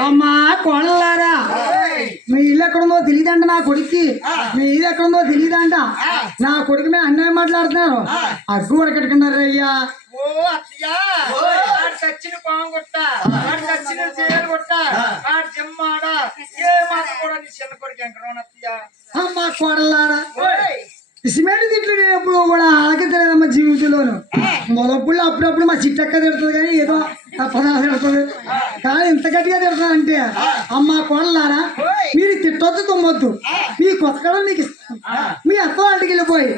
అమ్మా కోడలారా మీ ఇల్లు ఎక్కడుందో తెలియదంట నా కొడుక్కి మీ ఇల్లు ఎక్కడుందో తెలియదంట నా కొడుకు మీద అన్యాయం మాట్లాడుతున్నారు అగ్గు వడకట్టుకున్నారు అయ్యా ఓ అత్తయ్యా చచ్చిన పాము కొట్ట చచ్చిన చేయలు కొట్ట ఆడు జిమ్మాడ ఏ మాట కూడా నీ చిన్న కొడుకు ఎక్కడ అత్తయ్యా అమ్మా కోడలారా సిమెంట్ తిట్లు ఎప్పుడు కూడా ఆలకెత్తలేదమ్మా జీవితంలోను మొదప్పుడు అప్పుడప్పుడు మా చిట్టక్క తిడుతుంది కానీ ఏదో తప్పదా తిడుతుంది కానీ ఇంత గట్టిగా తిడుతుందంటే అమ్మా కోడలారా మీరు తిట్టొద్దు తుమ్మొద్దు మీ కొత్తకడం మీకు ఇస్తాను మీ అత్త వాళ్ళకి వెళ్ళిపోయి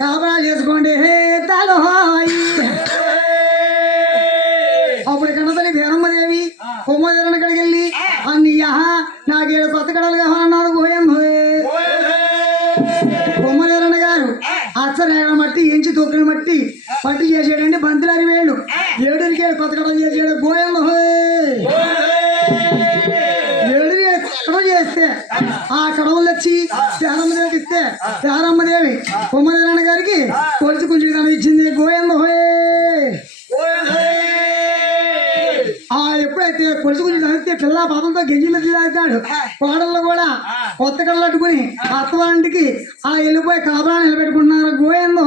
కాపరాలు చేసుకోండి హే తాలో అప్పుడు కన్నతల్లి భేరమ్మదేవి కొమ్మదేరణ కడికి వెళ్ళి అన్నయ్య నాకేడు కొత్త కడలు కావాలన్నాడు గోయం కొమ్మదేరణ గారు అచ్చరేగడ మట్టి ఎంచి తొక్కిన మట్టి పట్టి చేసాడండి బంతులని వేళ్ళు ఏడుకి కొత్త కడలు చేసాడు గోయం ఏడుని కడవ చేస్తే ఆ కడవలు వచ్చి శారమ్మదేవికి ఇస్తే శారమ్మదేవి కొమ్మదేరణ గారికి కొలిచి కుంచి తన ఇచ్చింది గోయం ఎప్పుడైతే కొలుసు గురించి చదివితే పిల్ల పాపంతో గెంజి మీద తాగుతాడు కోడళ్ళు కూడా కొత్త కళ్ళు అట్టుకుని అత్తవారింటికి అలా వెళ్ళిపోయి కాపలా నిలబెట్టుకుంటున్నారు గోయందో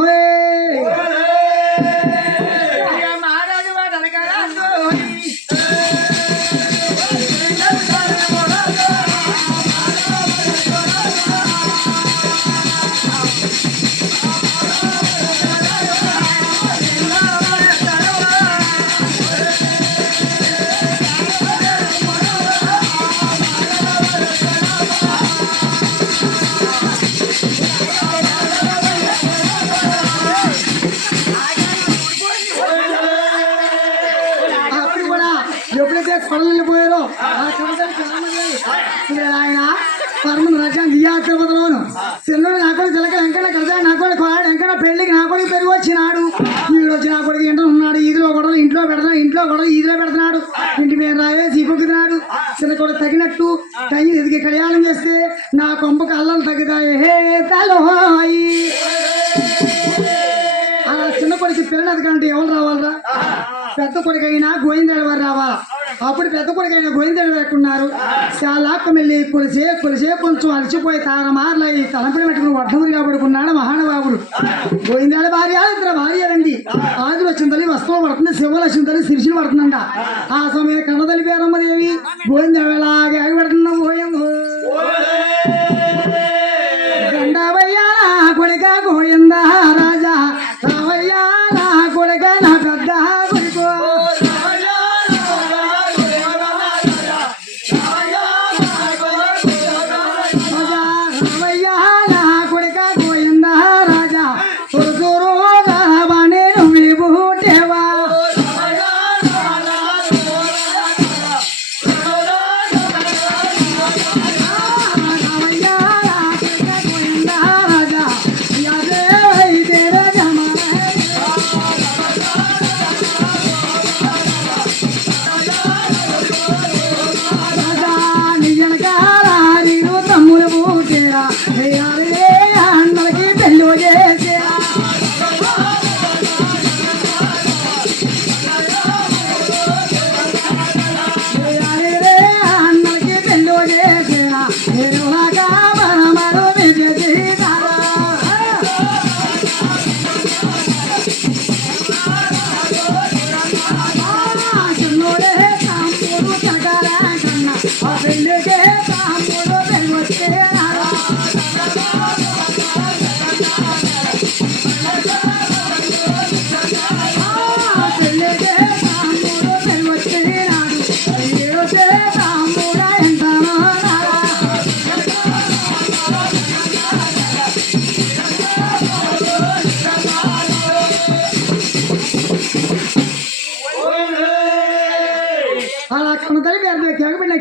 కొడలు వెళ్ళిపోయారు ఆయన పరమను రచన దియాత్రపదలోను చిన్నోడు నా కొడుకు చిలక వెంకన్న కడతా నా కొడుకు కోడాడు వెంకన్న పెళ్లికి నా కొడుకు పెరిగి వచ్చినాడు ఈడు వచ్చి నా కొడుకు ఇంట్లో ఉన్నాడు ఈదిలో గొడవలు ఇంట్లో పెడుతున్నాడు ఇంట్లో గొడవలు ఈదిలో పెడుతున్నాడు ఇంటి మీద రావే చీపుకుతున్నాడు చిన్న కొడుకు తగినట్టు తగిన ఎదిగి కళ్యాణం చేస్తే నా కొంపకు అల్లం తగ్గుతాయి హే తలో అలా చిన్న కొడుకు పిల్లలు ఎదగంటే ఎవరు రావాలరా పెద్ద కొడుకైనా గోవిందేడు వారు రావాలా అప్పుడు పెద్ద కొడుకైనా గోవిందేడు లేకున్నారు చాలా వెళ్ళి కొలిసే కొంచెం అలసిపోయి తారమార్ల ఈ తలంపిడి పెట్టుకుని వర్ధముడిగా పడుకున్నాడు మహానుభావుడు గోవిందేడు భార్య ఇద్దరు భార్యలండి ఆదిలో వచ్చిందని వస్తువు పడుతుంది శివులు వచ్చిందని సిరిసిలు పడుతుందంట ఆ సమయం కన్నదలి పేరమ్మదేవి గోవిందేడు ఎలాగే ఆగి పెడుతున్నాం గోయం గండవయ్యా కొడుక గోయిందా రాజా రావయ్యా కొడుక నా పెద్ద కొడుకో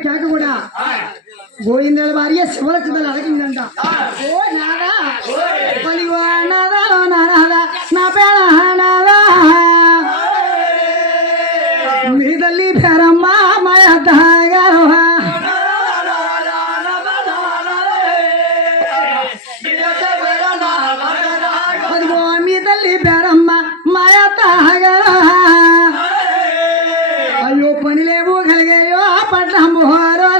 కేక కూడా గోవిందేళ్ళ భార్య శివలక్ష్మలు అడిగిందంట ఓ నాదా నా పేర మీ తల్లి పేరమ్మ గారు మీ తల్లి పేరమ్మ గారు అయ్యో పని లేవు కలిగాయో పట్నం పోరో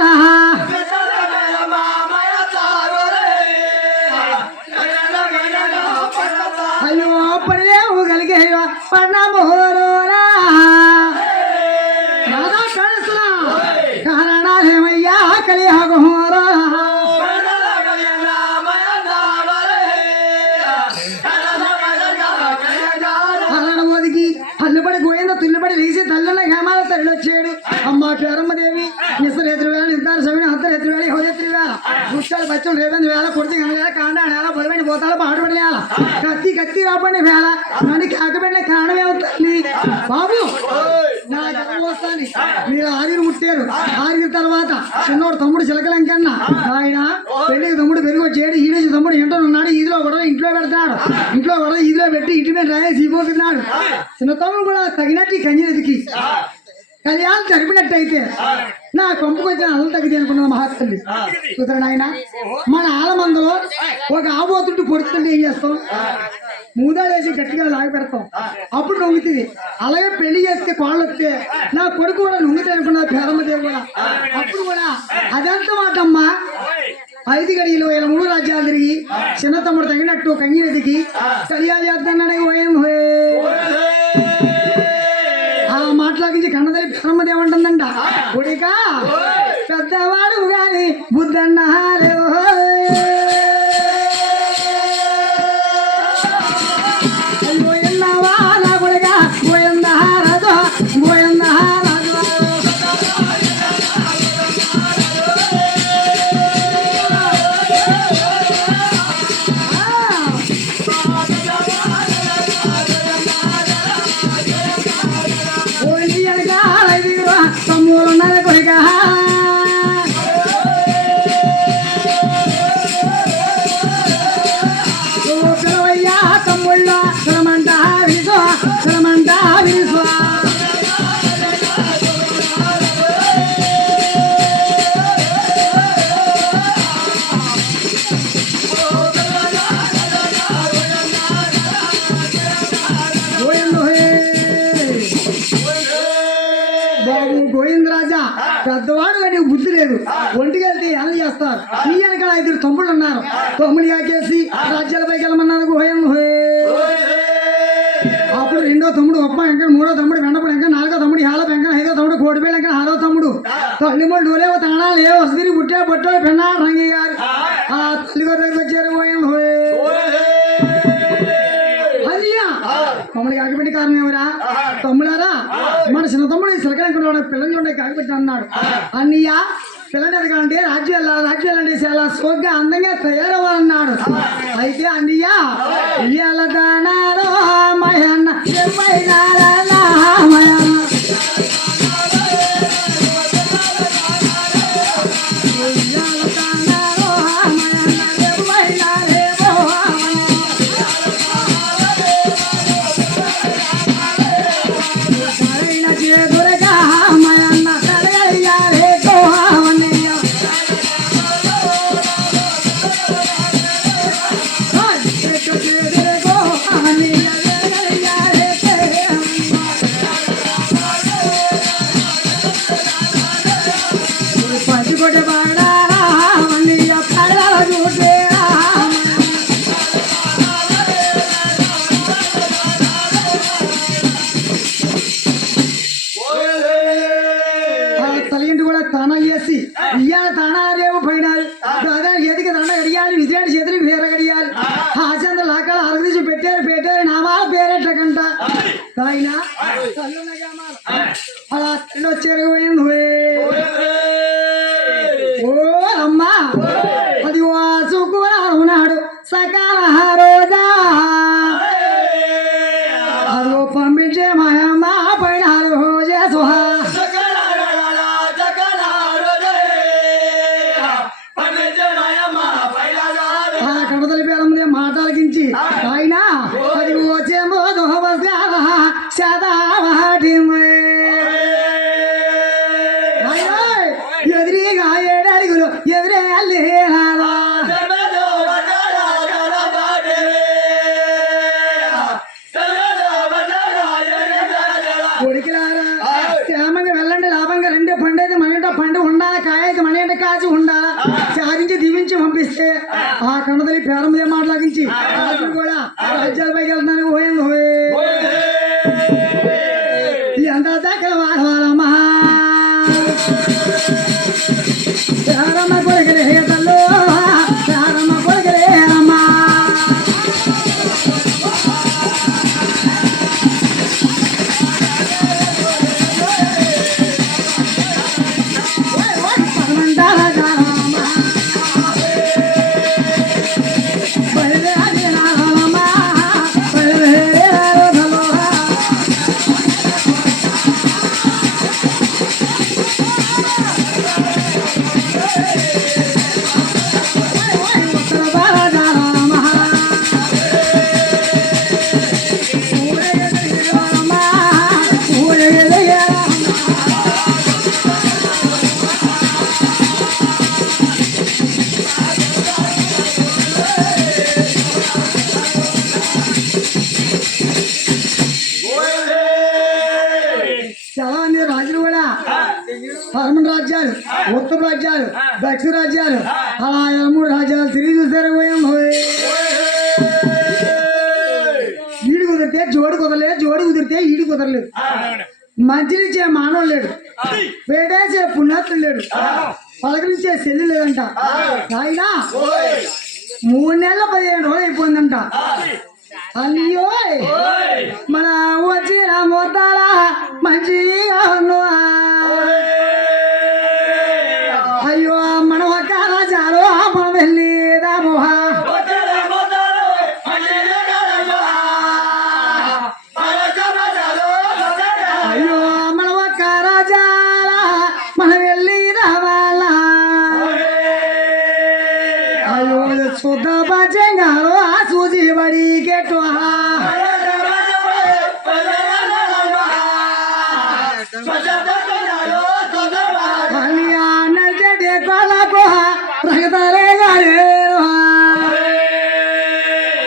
దేవి నిస్సలు ఎదురువేళ నిద్దారు సవిని హత్తలు ఎదురువేళ హోదెత్తువేళ పుష్కాలు బచ్చులు రేపంది వేళ కుర్తి గంగ కాండ నేల బొలమైన పోతాలు పాటుపడి వేళ కత్తి కత్తి రాపండి వేళ నన్ను కాకబడిన కారణం ఏమవుతుంది బాబు నా జన్మ వస్తాను మీరు ఆరుగురు ముట్టారు ఆరుగురు తర్వాత చిన్నోడు తమ్ముడు చిలకలంకన్న ఆయన పెళ్లికి తమ్ముడు పెరుగు చేయడు ఈ రోజు తమ్ముడు ఇంట్లో ఉన్నాడు ఈదిలో గొడవ ఇంట్లో పెడతాడు ఇంట్లో గొడవ ఈదిలో పెట్టి ఇంటి మీద రాయేసి పోతున్నాడు చిన్న తమ్ముడు కూడా తగినట్టు కంజినదికి కళ్యాణం జరిపినట్టయితే నా కొంపకు వచ్చిన అల్లు తగ్గితే అనుకున్నది మహాత్ముడి చూసాడు ఆయన మన ఆలమందులో ఒక ఆబోతుంటూ పొడుతుంటే ఏం చేస్తాం మూదాలేసి గట్టిగా లాగి పెడతాం అప్పుడు నొంగుతుంది అలాగే పెళ్లి చేస్తే కోళ్ళు వస్తే నా కొడుకు కూడా నొంగుతాయి అనుకున్నది పేరమ్మదేవి కూడా అప్పుడు కూడా అదంత మాట అమ్మా 5 గడియలు 23 రాజ్యాలు తిరిగి చిన్న తమ్ముడు తగినట్టు కంగినదికి కళ్యాణం చేద్దానని ఆ మాటలాగించి కన్నదరి పేరమ్మదేవి అంటుందంట కొడిక పెద్దవాడు గాని బుద్ధన్నారే పెద్దవాడు కానీ బుద్ధి లేదు ఒంటికి వెళ్తే ఎలా చేస్తారు ఈ వెనకాల 5 తమ్ముళ్ళు ఉన్నారు తమ్ముడు కాకేసి రాజ్యాలపైకి వెళ్ళమన్నారు గోయం అప్పుడు 2వ తమ్ముడు ఒప్ప వెంకట 3వ తమ్ముడు వెండపుడు వెంకట 4వ తమ్ముడు హాల వెంకట 5వ తమ్ముడు కోడిపేట వెంకట 6వ తమ్ముడు తల్లిమూడు నూలేవో తాణాలు ఏ వసతి పుట్టే బొట్టో పెన్నా రంగి గారు ఆ తల్లిగో దగ్గర వచ్చారు గోయం మమ్మల్ని కాకిపెట్టి కారణం ఎవరా తమ్ముడారా మన చిన్న తమ్ముడు సిలకలంకున్నాడు పిల్లలు ఉండే కాకిపెట్టి అన్నాడు అన్నయ్య పిల్లని ఎదగాలంటే రాజ్యాలు రాజ్యాలంటే చాలా సోగ్గా అందంగా తయారవ్వాలన్నాడు అయితే అన్నయ్య ఇయ్యాల దానారో మయన్న అలా వచ్చారు ఓ అమ్మా అది వాసుకున్నాడు సకాల రోజా అదో పంపించే మాయమ్మ పైన రోజే సుహా కడతలి పేరమ్మదే మాటలకించి ఆయన అది వచ్చేమో శతావాటి ఎదురీగా 7 అడుగులు ఎదురే కొడుకులారా క్షేమంగా వెళ్ళండి లాభంగా 2 పండైతే మన పండు ఉండాలి కాయ అయితే మన కాచి ఉండాలా సాధించి దీవించి పంపిస్తే ఆ కన్నదలి పేరమ్మదే మాటలాగించి కూడా రాజ్యాలపైకి వెళ్తున్నాను ఎంత దగ్గర వాడవాలమ్మా శారమ్మ కొడుకులే తల్లు శారమ్మ కొడుకులే అమ్మా బ్రాహ్మణ రాజ్యాలు ఉత్తర రాజ్యాలు దక్షిణ రాజ్యాలు అలా 3 రాజ్యాలు తిరిగి చూసారు ఈడు కుదిరితే జోడు కుదరలేదు జోడు కుదిరితే ఈడు కుదరలేదు మంచినిచ్చే మానవుడు లేడు వేడేసే పుణ్యాత్తులు లేడు పలకరించే చెల్లి లేదంట అయినా 3 నెలల 15 రోజులు అయిపోయిందంట అయ్యో మన వచ్చిన మొత్తాల మంచిగా ఉన్నవా అయ్యో మన ఒక్క రాజాలు మనం వెళ్ళి రామోహా అయ్యో మన ఒక్క రాజాల మనం వెళ్ళి రావాలా అయ్యో శుద్ధ పంచంగారు ఆ సూచి బడి గెట్టు